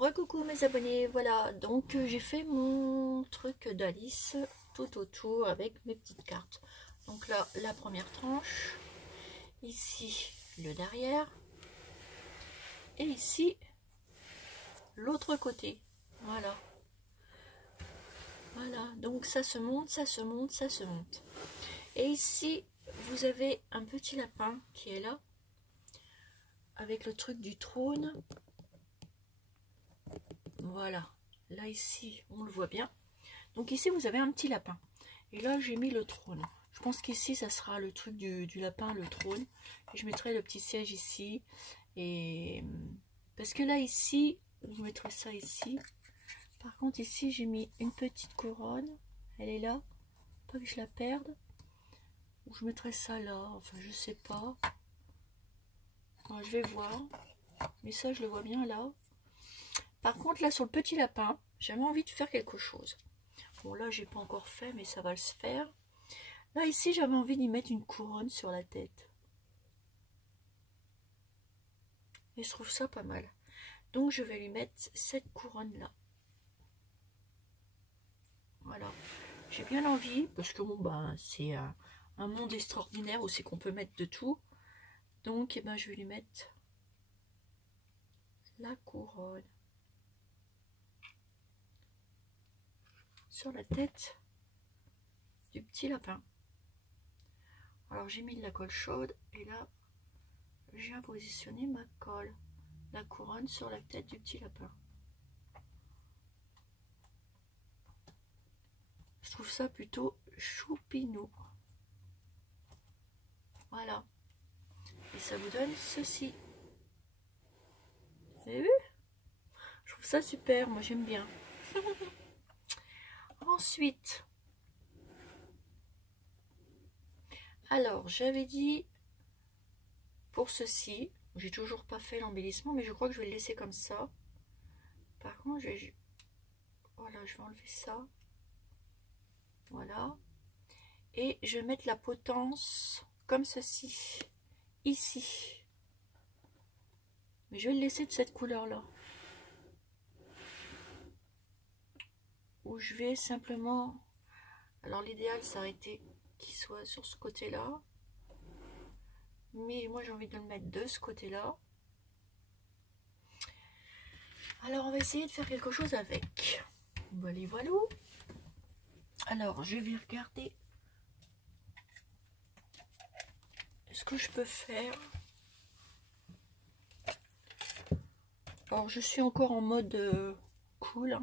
Recoucou mes abonnés, voilà, donc j'ai fait mon truc d'Alice tout autour avec mes petites cartes. Donc là, la première tranche, ici le derrière, et ici l'autre côté, voilà. Voilà, donc ça se monte, ça se monte, ça se monte. Et ici, vous avez un petit lapin qui est là, avec le truc du trône. Voilà, là ici, on le voit bien. Donc ici, vous avez un petit lapin. Et là, j'ai mis le trône. Je pense qu'ici, ça sera le truc du lapin, le trône. Et je mettrai le petit siège ici. Et parce que là, ici, je mettrai ça ici. Par contre, ici, j'ai mis une petite couronne. Elle est là. Pas que je la perde. Ou je mettrai ça là. Enfin, je sais pas. Bon, je vais voir. Mais ça, je le vois bien là. Par contre, là, sur le petit lapin, j'avais envie de faire quelque chose. Bon, là, j'ai pas encore fait, mais ça va se faire. Là, ici, j'avais envie d'y mettre une couronne sur la tête. Et je trouve ça pas mal. Donc, je vais lui mettre cette couronne-là. Voilà. J'ai bien envie, parce que bon, ben, c'est un monde extraordinaire où c'est qu'on peut mettre de tout. Donc, eh ben, je vais lui mettre la couronne sur la tête du petit lapin. Alors, j'ai mis de la colle chaude et là, je viens positionner ma colle, la couronne sur la tête du petit lapin. Je trouve ça plutôt choupinou. Voilà. Et ça vous donne ceci. Vous avez vu? Je trouve ça super, moi j'aime bien. Ensuite, alors j'avais dit pour ceci, j'ai toujours pas fait l'embellissement, mais je crois que je vais le laisser comme ça. Par contre, voilà, je vais enlever ça. Voilà. Et je vais mettre la potence comme ceci, ici. Mais je vais le laisser de cette couleur-là. Où je vais simplement... Alors l'idéal, c'est arrêter qu'il soit sur ce côté-là. Mais moi, j'ai envie de le mettre de ce côté-là. Alors, on va essayer de faire quelque chose avec. Voilà, voilà. Alors, je vais regarder ce que je peux faire. Alors, je suis encore en mode cool.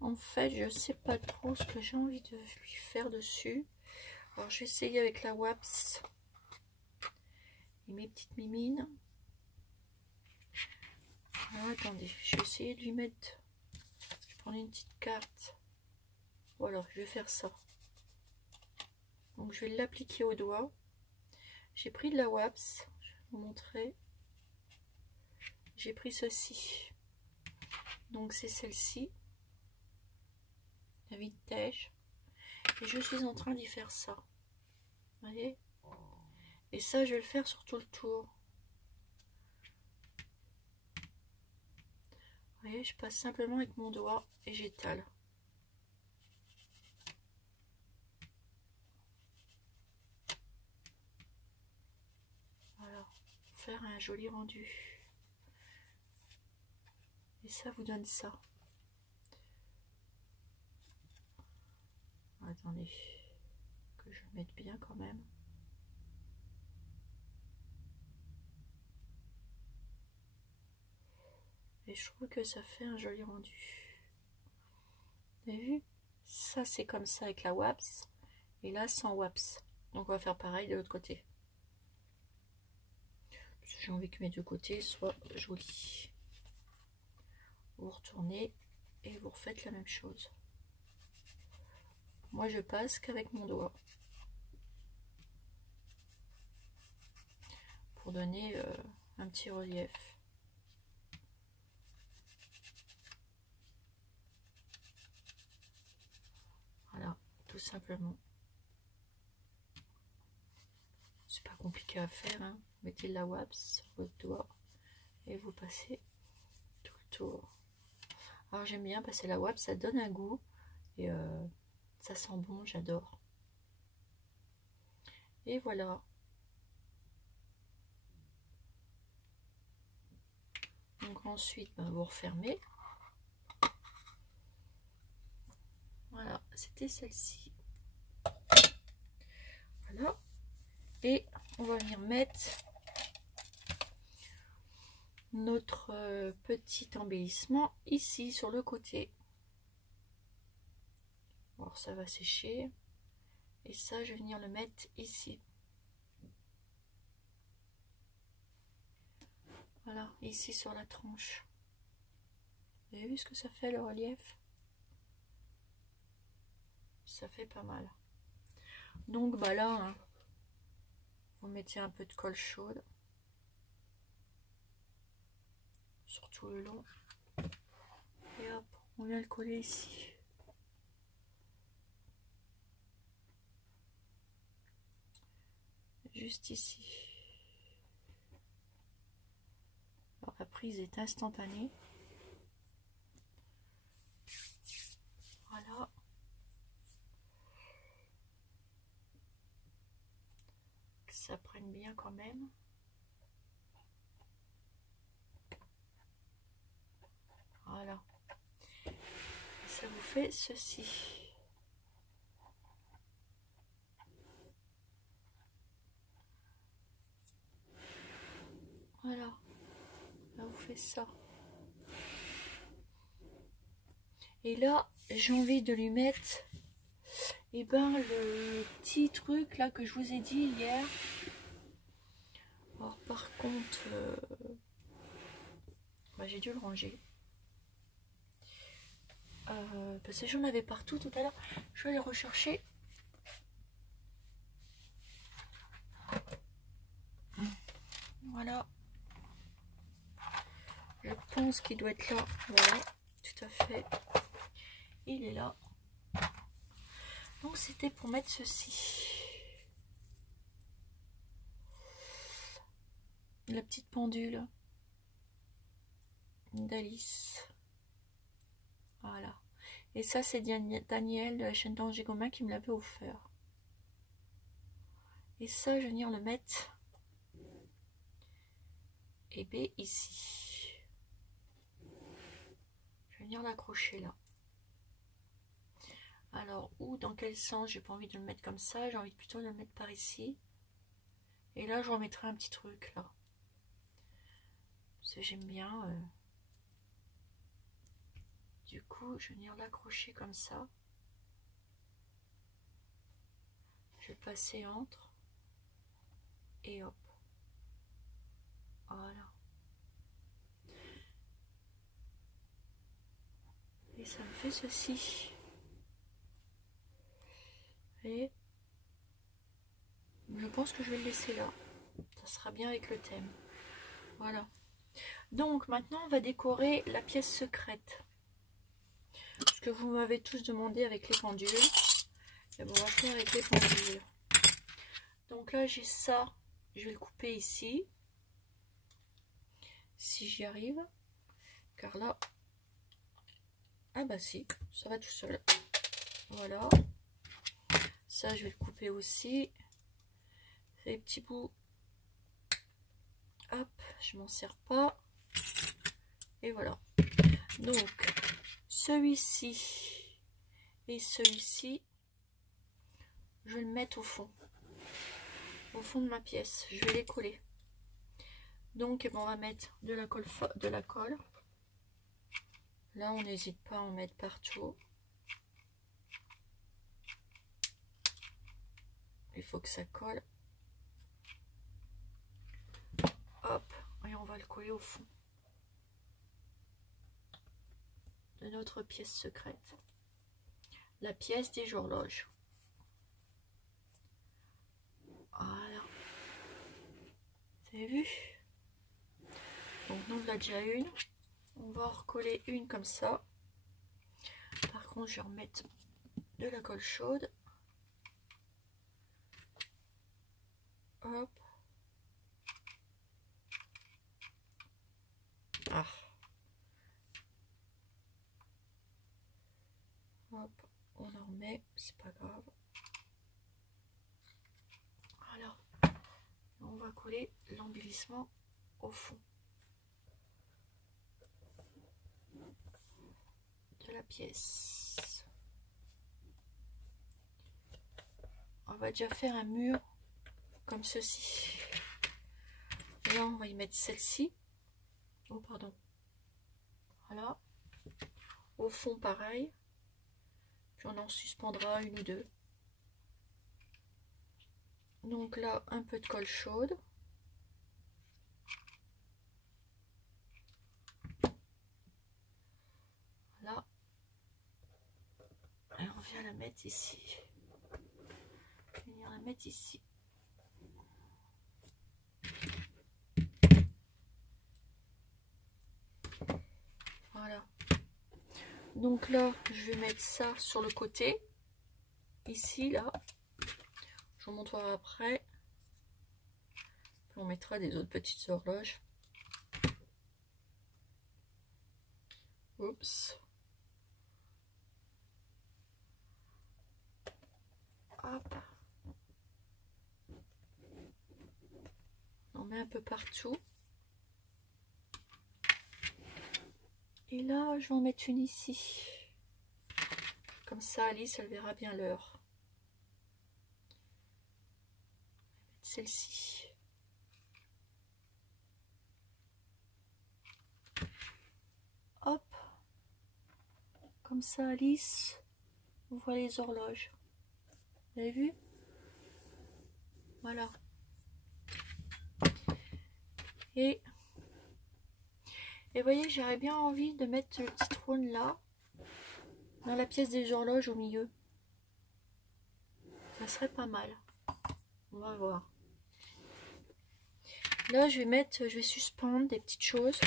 En fait, je sais pas trop ce que j'ai envie de lui faire dessus. Alors, je vais essayer avec la Waps et mes petites mimines. Alors, attendez, je vais essayer de lui mettre... Je vais prendre une petite carte. Voilà, je vais faire ça. Donc, je vais l'appliquer au doigt. J'ai pris de la Waps. Je vais vous montrer. J'ai pris ceci. Donc, c'est celle-ci. La Vintage. Et je suis en train d'y faire ça. Vous voyez? Et ça, je vais le faire sur tout le tour. Vous voyez, je passe simplement avec mon doigt et j'étale. Voilà, faire un joli rendu. Et ça vous donne ça. Attendez, que je le mette bien quand même. Et je trouve que ça fait un joli rendu. Vous avez vu? Ça, c'est comme ça avec la Waps. Et là, sans Waps. Donc, on va faire pareil de l'autre côté. J'ai envie que mes deux côtés soient jolis. Vous retournez et vous refaites la même chose. Moi, je passe qu'avec mon doigt. Pour donner un petit relief. Voilà, tout simplement. C'est pas compliqué à faire, hein. Mettez de la wax sur votre doigt et vous passez tout le tour. Alors j'aime bien passer la wax, ça donne un goût et ça sent bon, j'adore. Et voilà. Donc ensuite, ben, vous refermez. Voilà, c'était celle-ci. Voilà. Et on va venir mettre notre petit embellissement ici sur le côté. Alors ça va sécher. Et ça, je vais venir le mettre ici. Voilà, ici sur la tranche. Vous avez vu ce que ça fait le relief? Ça fait pas mal. Donc bah là, hein, vous mettez un peu de colle chaude sur tout le long. Et hop, on vient le coller ici. Juste ici. Alors, la prise est instantanée. Voilà. Que ça prenne bien quand même. Voilà. Et ça vous fait ceci. Voilà. Là, vous faites ça. Et là, j'ai envie de lui mettre le petit truc là que je vous ai dit hier. Alors par contre, j'ai dû le ranger. Parce que j'en avais partout tout à l'heure. Je vais aller rechercher. Voilà. Je pense qu'il doit être là. Voilà, tout à fait. Il est là. Donc c'était pour mettre ceci. La petite pendule d'Alice. Voilà. Et ça, c'est Daniel de la chaîne d'Angers Gomain qui me l'avait offert. Et ça, je vais venir le mettre ici. Je vais venir l'accrocher là. Alors, où, dans quel sens? J'ai pas envie de le mettre comme ça. J'ai envie plutôt de le mettre par ici. Et là, je remettrai un petit truc là. Parce que j'aime bien. Du coup, je vais venir l'accrocher comme ça. Je vais passer entre. Et hop. Voilà. Et ça me fait ceci. Et je pense que je vais le laisser là. Ça sera bien avec le thème. Voilà. Donc maintenant, on va décorer la pièce secrète. Ce que vous m'avez tous demandé avec les pendules. Et bon, on va faire avec les pendules. Donc là, j'ai ça. Je vais le couper ici. Si j'y arrive. Car là... Ah bah si, ça va tout seul. Voilà. Ça, je vais le couper aussi. Ces petits bouts. Hop, je m'en sers pas. Et voilà. Donc, celui-ci et celui-ci, je vais le mettre au fond de ma pièce. Je vais les coller. Donc, on va mettre de la colle. Là, on n'hésite pas à en mettre partout. Il faut que ça colle. Hop, et on va le coller au fond de notre pièce secrète. La pièce des horloges. Voilà. Vous avez vu? Donc, nous, on a déjà une. On va en recoller une comme ça. Par contre, je vais remettre de la colle chaude. Hop. Ah. Hop, on en remet, c'est pas grave. Alors, on va coller l'embellissement au fond de la pièce. On va déjà faire un mur comme ceci. Et là, on va y mettre celle-ci. Oh, pardon. Voilà. Au fond, pareil. Puis on en suspendra une ou deux. Donc là, un peu de colle chaude. Voilà. Et on vient la mettre ici. Venir la mettre ici. Voilà. Donc là, je vais mettre ça sur le côté. Ici, là. Je vous montrerai après. Puis on mettra des autres petites horloges. Oups. Hop. On en met un peu partout. Et là, je vais en mettre une ici. Comme ça, Alice, elle verra bien l'heure. Celle-ci. Hop. Comme ça, Alice, on voit les horloges. Vous avez vu? Voilà. Et voyez, j'aurais bien envie de mettre le petit trône là, dans la pièce des horloges au milieu. Ça serait pas mal. On va voir. Là, je vais suspendre des petites choses.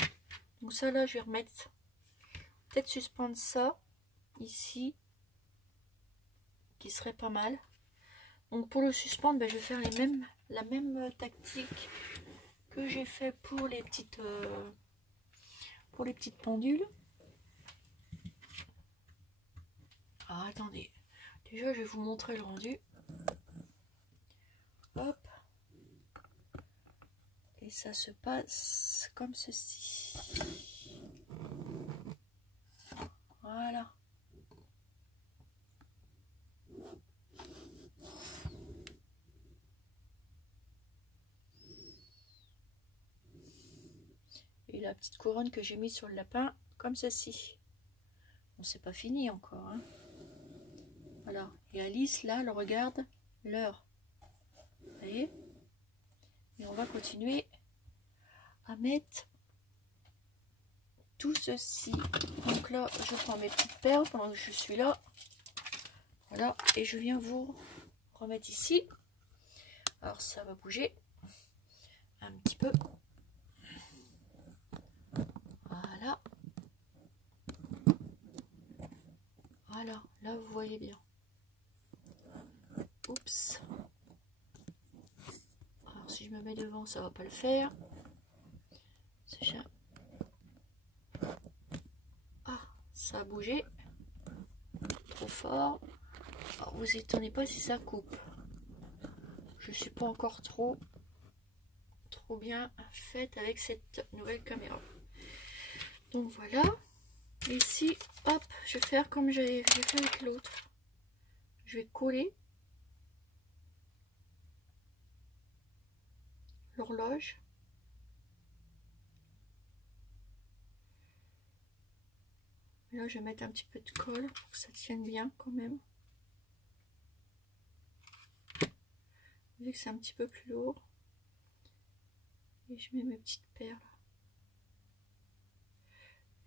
Donc ça, là, je vais remettre, peut-être suspendre ça, ici, qui serait pas mal. Donc pour le suspendre, ben, je vais faire la même tactique que j'ai fait pour les petites pendules. Ah, attendez, déjà je vais vous montrer le rendu. Hop, et ça se passe comme ceci. Voilà. Et la petite couronne que j'ai mis sur le lapin, comme ceci. Bon, c'est pas fini encore, hein. Voilà. Et Alice, là, elle regarde l'heure. Vous voyez? Et on va continuer à mettre tout ceci. Donc là, je prends mes petites perles pendant que je suis là. Voilà. Et je viens vous remettre ici. Alors, ça va bouger un petit peu. Voilà. Voilà. Là, vous voyez bien. Oups. Alors, si je me mets devant, ça va pas le faire. Ah, ça a bougé. Trop fort. Alors, vous étonnez pas si ça coupe. Je suis pas encore trop bien faite avec cette nouvelle caméra. Donc voilà. Ici, hop, je vais faire comme j'ai fait avec l'autre. Je vais coller l'horloge. Là, je vais mettre un petit peu de colle pour que ça tienne bien quand même. Vu que c'est un petit peu plus lourd. Et je mets mes petites perles.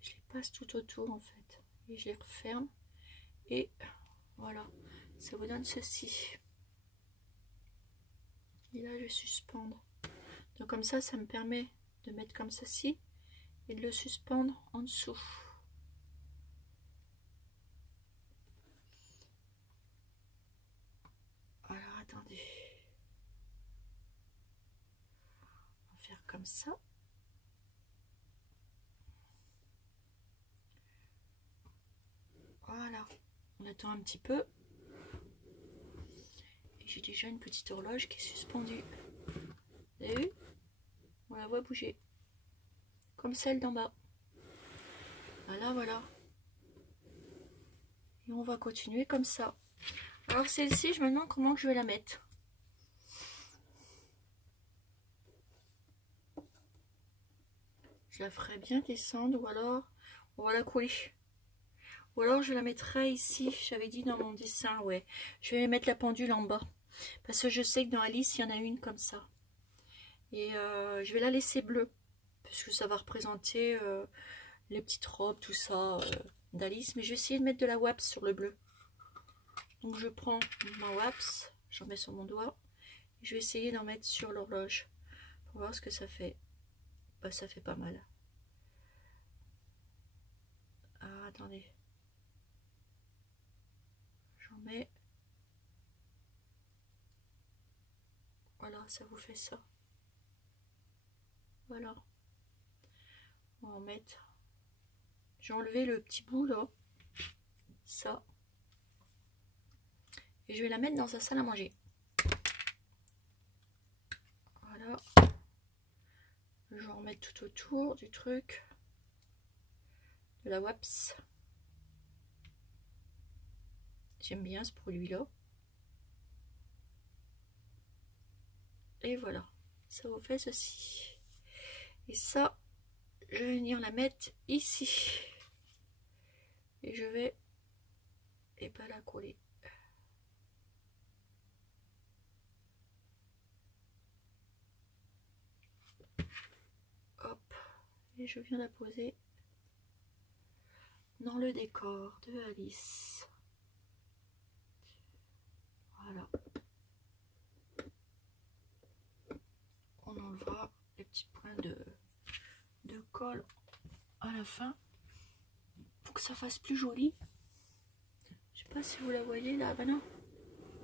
Je les passe tout autour en fait. Et je les referme. Et voilà. Ça vous donne ceci. Et là, je vais suspendre. Donc comme ça me permet de mettre comme ceci. Et de le suspendre en dessous. Alors attendez. comme ça. Voilà, on attend un petit peu. Et j'ai déjà une petite horloge qui est suspendue. Vous avez vu? On la voit bouger. Comme celle d'en bas. Voilà, voilà. Et on va continuer comme ça. Alors celle-ci, je me demande comment je vais la mettre. Je la ferai bien descendre ou alors on va la coller. Ou alors je la mettrai ici, j'avais dit dans mon dessin, ouais. Je vais mettre la pendule en bas. Parce que je sais que dans Alice, il y en a une comme ça. Et je vais la laisser bleue. Parce que ça va représenter les petites robes, tout ça d'Alice. Mais je vais essayer de mettre de la wax sur le bleu. Donc je prends ma wax, j'en mets sur mon doigt. Et je vais essayer d'en mettre sur l'horloge. Pour voir ce que ça fait. Bah, ça fait pas mal. Ah, attendez. J'en mets. Voilà, ça vous fait ça. Voilà. On va en mettre. J'ai enlevé le petit bout là. Ça. Et je vais la mettre dans sa salle à manger. Voilà. Je vais en remettre tout autour du truc. De la wax. J'aime bien ce produit-là. Et voilà. Ça vous fait ceci. Et ça, je vais venir la mettre ici. Et je vais pas la coller. Hop. Et je viens la poser dans le décor de Alice. Voilà. On enlevera les petits points de colle à la fin pour que ça fasse plus joli. Je sais pas si vous la voyez là. Ben non,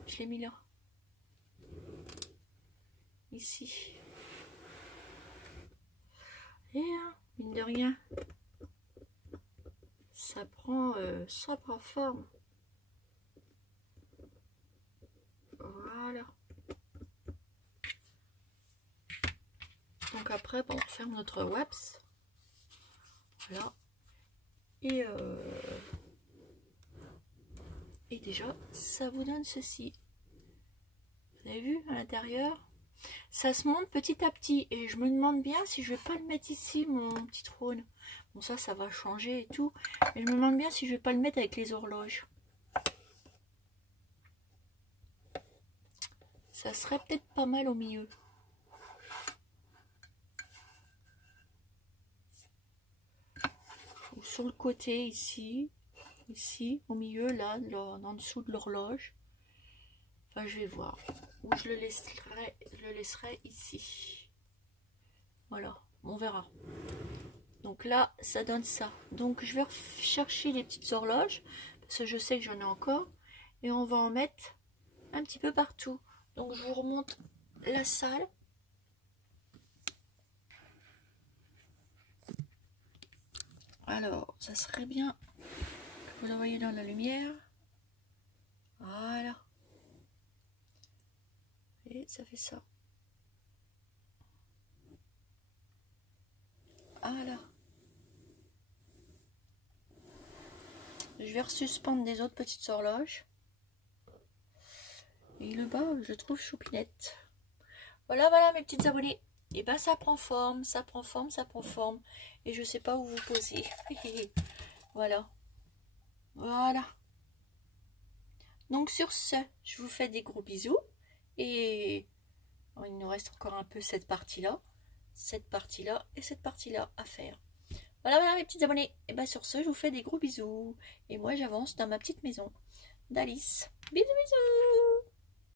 je l'ai mis là. Ici. Et mine de rien, ça prend forme. Voilà. Donc après, bon, on ferme notre wax. Voilà. Et déjà, ça vous donne ceci. Vous avez vu à l'intérieur? Ça se monte petit à petit. Et je me demande bien si je vais pas le mettre ici, mon petit trône. Bon, ça va changer et tout. Mais je me demande bien si je vais pas le mettre avec les horloges. Ça serait peut-être pas mal au milieu. Ou sur le côté ici. Ici, au milieu, là, en dessous de l'horloge. Enfin, je vais voir. Ou je le laisserai ici. Voilà, on verra. Donc là, ça donne ça. Donc je vais chercher les petites horloges. Parce que je sais que j'en ai encore. Et on va en mettre un petit peu partout. Donc je vous remonte la salle. Alors, ça serait bien que vous la voyez dans la lumière. Voilà. Et ça fait ça. Voilà. Je vais resuspendre des autres petites horloges. Et le bas, je trouve choupinette. Voilà, voilà mes petites abonnées. Et ben ça prend forme, ça prend forme, ça prend forme. Et je sais pas où vous poser. Voilà. Voilà. Donc sur ce, je vous fais des gros bisous. Et il nous reste encore un peu cette partie-là et cette partie-là à faire. Voilà, voilà mes petites abonnées. Et bien sur ce, je vous fais des gros bisous. Et moi, j'avance dans ma petite maison d'Alice. Bisous, bisous.